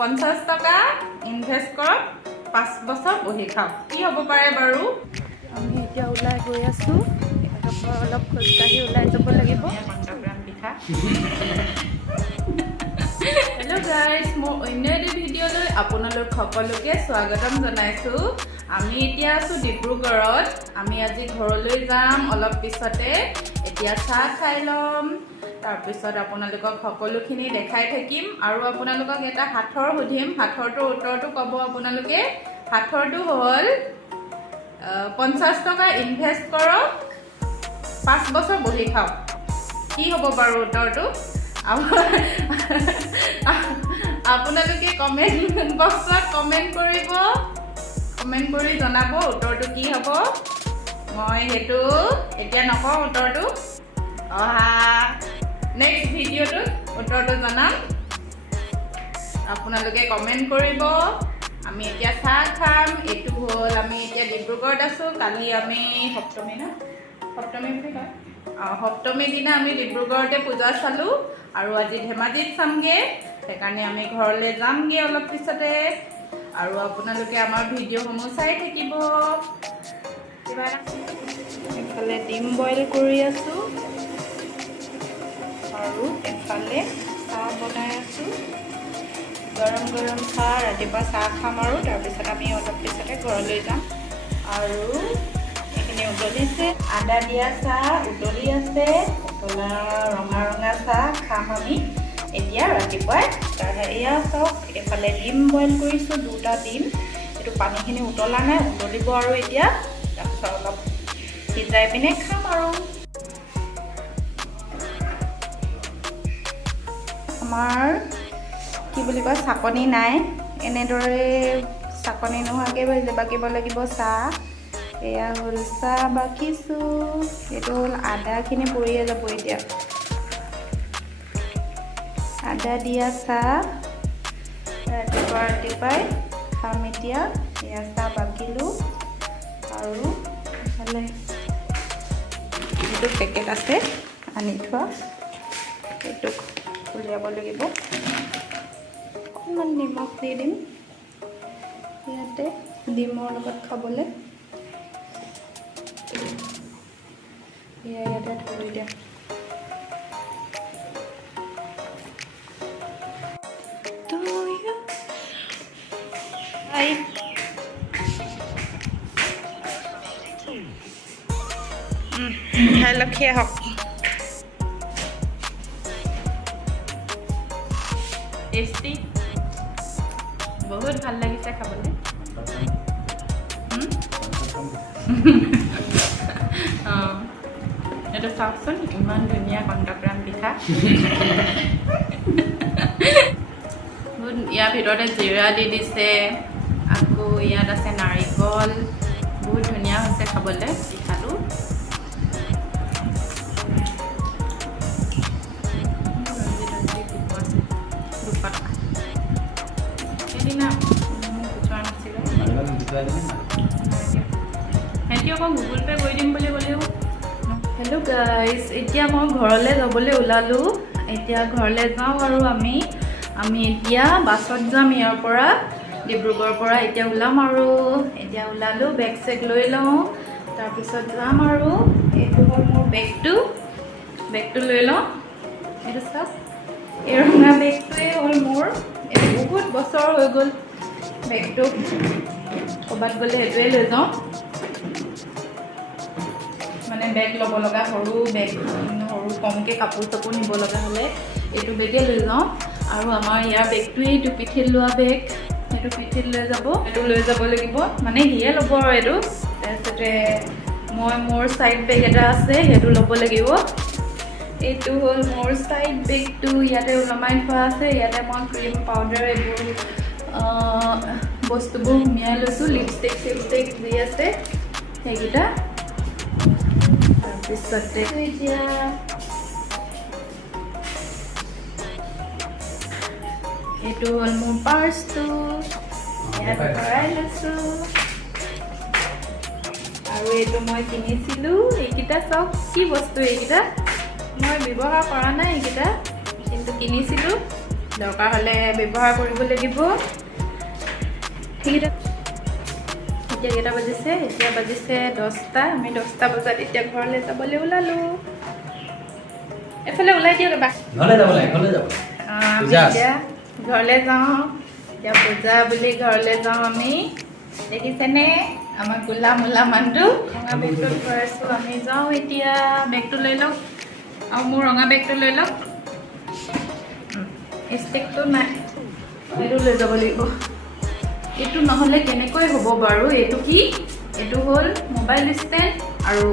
50 টকা ইনভেষ্ট কৰক 5 বছৰ বহি খাওক কি হ'ব পাৰে বাৰু আমি এতিয়া ওলাই গৈ আছো অলপ খোজকাঢ়ি ওলাই যাব লাগিব কণ্টাগ্ৰাম পিঠা হেল্ল' গাইজ মই অন্য এটা ভিডিঅ'লৈ আপোনালোক সকলোকে স্বাগতম জনাইছো আমি এতিয়া আছো ডিব্ৰুগড়ত আমি আজি ঘৰলৈ যাম অলপ পিছতে এতিয়া চাহ খাই লম তাৰপিছত আপোনালোকক সকলোখিনি দেখাই থাকিম আৰু আপোনালোকক এটা হাতৰ সুধিম হাতৰটো উত্তৰটো ক'ব আপোনালোকে হাতৰটো হ'ল 50 টকা ইনভেষ্ট কৰক 5 বছৰ বহি খাওক কি হ'ব বাৰু উত্তৰটো আপোনালোকে কমেন্ট বক্সত কমেন্ট কৰিব কমেন্ট কৰি জনাব উত্তৰটো কি হ'ব মই হেতু এতিয়া নকওঁ উত্তৰটো অহা নেক্সট ভিডিঅ'টো উত্তৰটো জনাম আপোনালোকে কমেন্ট কৰিব আমি এতিয়া চাহ খাম এটো হ'ল আমি এতিয়া ডিব্ৰুগড়ত আছো কালি আমি সপ্তমী না সপ্তমী বুলি কয় সপ্তমী দিনা আমি ডিব্ৰুগড়তে পূজা চালো আৰু আজি ধেমাজিত চামগে সেইকাৰণে আমি ঘৰলৈ যামগে অলপ পিছতে আৰু আপোনালোকে আমাৰ ভিডিঅ'সমূহ চাই থাকিব এফালে ডিম বইল কৰি আছো আৰু এফালে চাহ বনাই আছো গৰম গৰম চাহ ৰাতিপুৱা চাহ খাম আৰু তাৰপিছত আমি অলপ পিছতে ঘৰলৈ যাম আৰু এইখিনি উতলিছে আদা দিয়া চাহ উতলি আছে উতলা ৰঙা ৰঙা চাহ খাম আমি এতিয়া ৰাতিপুৱাই এয়া চাওক এফালে ডিম বইল কৰিছোঁ দুটা ডিম এইটো পানীখিনি উতলা নাই উতলিব আৰু এতিয়া তাৰপিছত অলপ সিজাই পিনে খাম আৰু আমাৰ কি বুলি কয় চাকনি নাই এনেদৰে চাকনি নোহোৱাকৈ বাকিব লাগিব চাহ এয়া হ'ল চাহ বাকিছোঁ এইটো হ'ল আদাখিনি পৰিয়ে যাব এতিয়া আদা দিয়া চাহ ৰাতিপুৱাই খাম এতিয়া এয়া চাহ বাকিলোঁ আৰু ইফালে যিটো পেকেট আছে আনি থোৱা সেইটোক উলিয়াব লাগিব অকণমান নিমখ দি দিম ইয়াতে ডিমৰ লগত খাবলৈ ইয়াতে থৈ দিম লক্ষী আহক টেষ্টি বহুত ভাল লাগিছে খাবলৈ এইটো চাওকচোন ইমান ধুনীয়া কণ্টাগ্ৰাম পিঠা বহুত ইয়াৰ ভিতৰতে জিৰা দি দিছে আকৌ ইয়াত আছে নাৰিকল বহুত ধুনীয়া হৈছে খাবলৈ পিঠাটো গুগল পে কৰি দিম বুলি ক'লেও হেল্ল' গাইজ এতিয়া মই ঘৰলৈ যাবলৈ ওলালোঁ এতিয়া ঘৰলৈ যাওঁ আৰু আমি এতিয়া বাছত যাম ইয়াৰ পৰা ডিব্ৰুগড়ৰ পৰা এতিয়া ওলাম আৰু এতিয়া ওলালোঁ বেগ চেগ লৈ লওঁ তাৰপিছত যাম আৰু এইটো হ'ল মোৰ বেগটো লৈ লওঁ এইটো চাওক এই ৰঙা বেগটোৱে হ'ল মোৰ বহুত বছৰ হৈ গ'ল বেগটো ক'ৰবাত গ'লে সেইটোৱে লৈ যাওঁ মানে বেগ ল'ব লগা সৰু বেগ সৰু কমকৈ কাপোৰ চাপোৰ নিব লগা হ'লে এইটো বেগে লৈ যাওঁ আৰু আমাৰ ইয়াৰ বেগটোৱে এইটো পিঠিত লোৱা বেগ সেইটো পিঠিত লৈ যাব এইটো লৈ যাব লাগিব মানে সিয়ে ল'ব আৰু এইটো তাৰপিছতে মই মোৰ ছাইড বেগ এটা আছে সেইটো ল'ব লাগিব এইটো হ'ল মোৰ ছাইড বেগটো ইয়াতে ওলমাই থোৱা আছে ইয়াতে মই ক্ৰীম পাউডাৰ এইবোৰ বস্তুবোৰ সুমিয়াই লৈছোঁ লিপষ্টিক চিপষ্টিক যি আছে সেইকেইটা তাৰপিছতে এতিয়া এইটো হ'ল মোৰ পাৰ্চটো ইয়াত ভৰাই লৈছোঁ আৰু এইটো মই কিনিছিলোঁ এইকেইটা চাওক কি বস্তু এইকেইটা মই ব্যৱহাৰ কৰা নাই এইকেইটা কিন্তু কিনিছিলোঁ দৰকাৰ হ'লে ব্যৱহাৰ কৰিব লাগিব। ঠিক আছে, এতিয়া কেইটা বাজিছে? এতিয়া বাজিছে 10টা। আমি 10টা বজাত এতিয়া ঘৰলৈ যাবলৈ ওলালোঁ। এফালে ওলাই দিয়ক এবাৰ। আমি এতিয়া ঘৰলৈ যাওঁ। এতিয়া পূজা বুলি ঘৰলৈ যাওঁ আমি। দেখিছেনে আমাৰ গোলা মোলা মানুহটো? ৰঙা বেগটোত গৈ আছোঁ। আমি যাওঁ এতিয়া। বেগটো লৈ লওক আৰু মোৰ ৰঙা বেগটো লৈ লওক। ষ্টিকটো নাই, এইটো লৈ যাব লাগিব। এইটো নহ'লে কেনেকৈ হ'ব বাৰু? এইটো কি? এইটো হ'ল মোবাইল ষ্টেণ্ড আৰু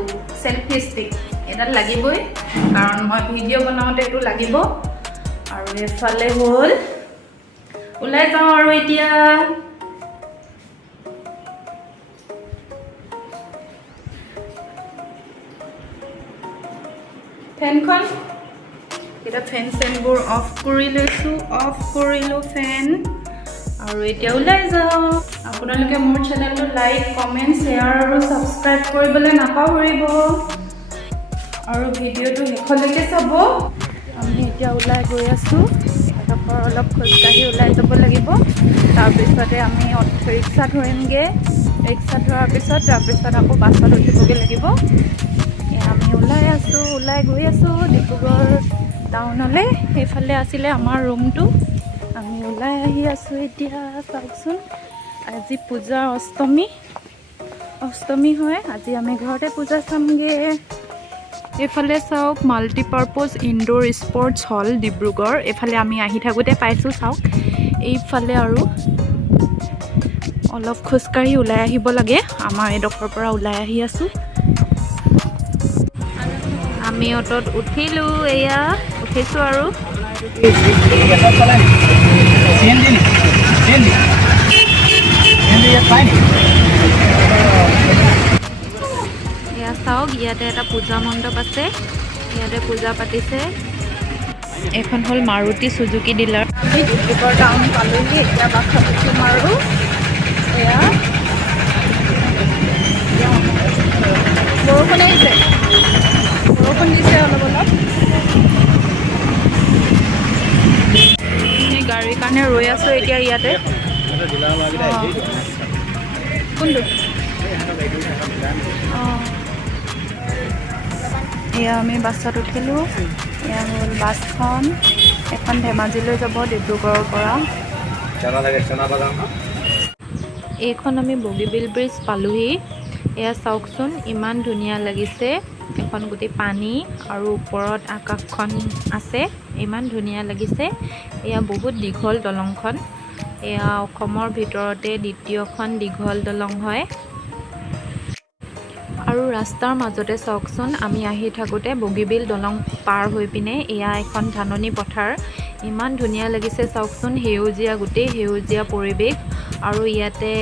চেলফি ষ্টিক। এডাল লাগিবই, কাৰণ মই ভিডিঅ' বনাওঁতে এইটো লাগিব। আৰু এফালে হ'ল ওলাই যাওঁ আৰু এতিয়া। ফেনখন এতিয়া ফেন চেনবোৰ অফ কৰি লৈছোঁ। অফ কৰিলোঁ ফেন আৰু এতিয়া ওলাই যাওঁ। আপোনালোকে মোৰ চেনেলটো লাইক, কমেণ্ট, শ্বেয়াৰ আৰু ছাবস্ক্ৰাইব কৰিবলৈ নাপাহৰিব আৰু ভিডিঅ'টো শেষলৈকে চাব। আমি এতিয়া ওলাই গৈ আছোঁ। এডোখৰ অলপ খোজকাঢ়ি ওলাই যাব লাগিব। তাৰপিছতে আমি ৰিক্সা ধৰিমগৈ। ৰিক্সা ধৰাৰ পিছত তাৰপিছত আকৌ বাছত উঠিবগৈ লাগিব। আমি ওলাই গৈ আছোঁ ডিব্ৰুগড় টাউনলৈ। সেইফালে আছিলে আমাৰ ৰুমটো। আমি ওলাই আহি আছোঁ এতিয়া। চাওকচোন, আজি পূজাৰ অষ্টমী হয়। আজি আমি ঘৰতে পূজা চামগৈ। এইফালে চাওক, মাল্টিপাৰ্পজ ইনডোৰ স্পৰ্টছ হল ডিব্ৰুগড়। এইফালে আমি আহি থাকোঁতে পাইছোঁ। চাওক, এইফালে আৰু অলপ খোজকাঢ়ি ওলাই আহিব লাগে। আমাৰ এইডোখৰৰ পৰা ওলাই আহি আছোঁ। আমি অটোত উঠিলোঁ। এয়া উঠিছোঁ আৰু এয়া চাওক, ইয়াতে এটা পূজা মণ্ডপ আছে। ইয়াতে পূজা পাতিছে। এইখন হ'ল মাৰুতি চুজুকি ডিলাৰ। আমি ডিব্ৰুগড় টাউন পালোহি। এতিয়া বাছত উঠিম আৰু এয়া বৰষুণ আহিছে, বৰষুণ দিছে অলপ অলপ। আমি গাড়ীৰ কাৰণে ৰৈ আছোঁ এতিয়া ইয়াতে। কোনটো? অঁ, এয়া আমি বাছত উঠিলোঁ। এয়া হ'ল বাছখন। এখন ধেমাজিলৈ যাব ডিব্ৰুগড়ৰ পৰা। এইখন আমি বগীবিল ব্ৰিজ পালোহি। এয়া চাওকচোন, ইমান ধুনীয়া লাগিছে। এখন গোটেই পানী আৰু ওপৰত আকাশখন আছে। ইমান ধুনীয়া লাগিছে। এয়া বহুত দীঘল দলংখন। এয়া অসমৰ ভিতৰতে দ্বিতীয়খন দীঘল দলং হয়। আৰু ৰাস্তাৰ মাজতে চাওকচোন, আমি আহি থাকোঁতে বগীবিল দলং পাৰ হৈ পিনে এয়া এখন ধাননি পথাৰ। ইমান ধুনীয়া লাগিছে চাওকচোন, সেউজীয়া, গোটেই সেউজীয়া পৰিৱেশ। আৰু ইয়াতে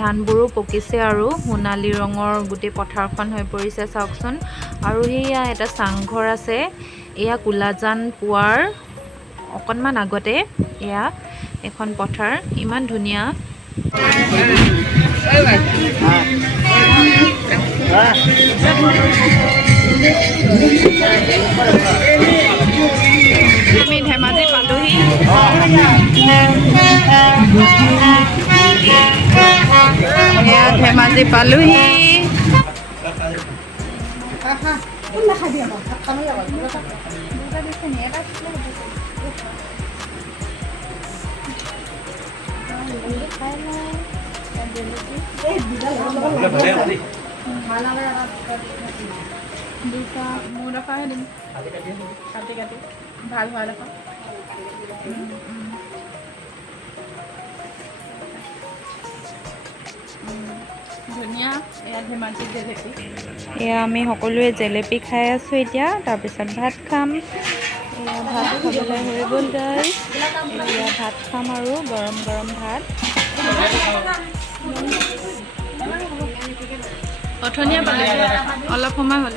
ধানবোৰো পকিছে আৰু সোণালী ৰঙৰ গোটেই পথাৰখন হৈ পৰিছে চাওকচোন। আৰু সেয়া এটা চাংঘৰ আছে। এয়া কোলাজান পোৱাৰ অকণমান আগতে এয়া এখন পথাৰ। ইমান ধুনীয়া। আমি ধেমাজি পালোহি। ধেমাজি পালোহি। মোৰ দফাহে দিম, কাটি কাটি ভাল হোৱা দেখা। ধুনীয়া। এয়া ধেমাজি জেলেপি। এয়া আমি সকলোৱে জেলেপি খাই আছোঁ এতিয়া। তাৰপিছত ভাত খাম। এয়া ভাত খাবলৈ হৈ গ'ল গাইজ। এয়া ভাত খাম আৰু গৰম গৰম ভাত। অথনিয়ে পালে, অলপ সময় হ'ল।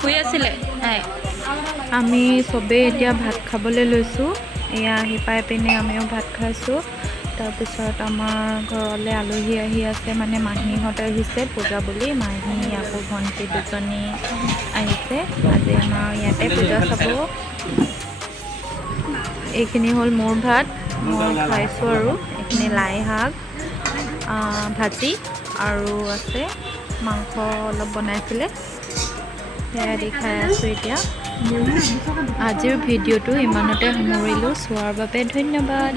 শুই আছিলে। আমি চবেই এতিয়া ভাত খাবলৈ লৈছোঁ। এয়া আহি পাই পিনে আমিও ভাত খাইছোঁ। তাৰপিছত আমাৰ ঘৰলৈ আলহী আহি আছে, মানে মাহীহঁত আহিছে পূজা বুলি। মাহী আকৌ ভণ্টি দুজনী আহিছে। আজি আমাৰ ইয়াতে পূজা চাব। এইখিনি হ'ল মোৰ ভাত, মই খাইছোঁ। আৰু এইখিনি লাই শাক ভাজি আৰু আছে মাংস অলপ বনাইছিলে, সেয়া দি খাই আছোঁ এতিয়া। আজিৰ ভিডিঅ'টো ইমানতে সামৰিলোঁ। চোৱাৰ বাবে ধন্যবাদ।